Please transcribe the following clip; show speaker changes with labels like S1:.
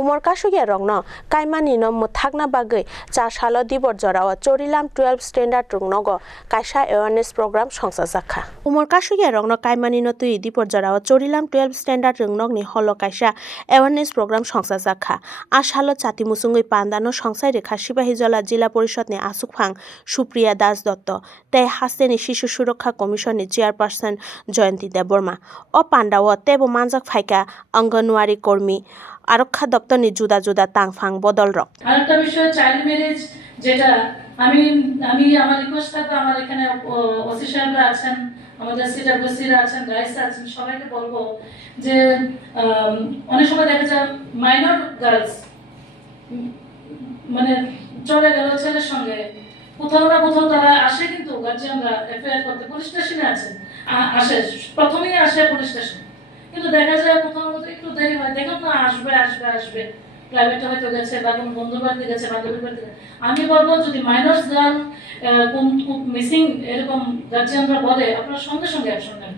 S1: উমর কাশুগিয়া রংন কাইমানি ন মুথাকনা বাগৈ, চা সাল দিবর জরাও চরিলাম টুয়েলভ স্ট্যান্ডার্ড রুংনগ কাইসা এওয়ারনেস প্রোগ্রাম সংসা জাখা উমর কাশুগিয়া রংন কাইমানি ন তুই দিবর জরাও চরিলাম টুয়েলভ স্ট্যান্ডার্ড রুংনগ নি হল কাইসা এওয়ারনেস প্রোগ্রাম সংসা জাখা আ সাল চাতি মুসুঙ্গই পান্দানো সংসাই রেখা সিপাহীজলা জিলা পরিষদ নি আসুকফাং সুপ্রিয়া দাস দত্ত। তে হাস্তেনি শিশু সুরক্ষা কমিশননি চেয়ারপারসন জয়ন্তী দেববর্মা অ পান্ডাও তেবো মানজাক ফাইকা অঙ্গনওয়াড়ি কর্মী আরক্ষা দপ্তরনি জুদা জুদা তাংফাং বদল রক।
S2: আরেকটা বিষয় চাইল্ড ম্যারেজ যেটা আমি আমি আমার রিকোয়েস্ট থাকবে, আমার এখানে ওসি সাহেবরা আছেন, আমাদের সিডাব্লিউসিরা আছেন রাইস আছেন, সবাইকে বলব যে অনেক সময় দেখা যায় মাইনর গার্লস মানে চলে গেল ছেলের সঙ্গে, কোথাও না কোথাও তারা আসে কিন্তু গার্জিয়ানরা এফআইআর করতে পুলিশ স্টেশনে আছে আসে, প্রথমেই আসে পুলিশ স্টেশন কিন্তু দেখা যায় কোথাও কোথাও একটু দেরি হয়। দেখুন না আসবে আসবে আসবে। প্রাইভেটে হয়তো গেছে বা কোনো বন্ধু বাড়িতে গেছে বান্ধবী বাড়িতে। আমি বলব, যদি মাইনাস গার্ল কোন মিসিং এরকম গার্জিয়ানরা বলে, আপনারা সঙ্গে সঙ্গে অ্যাকশন নেন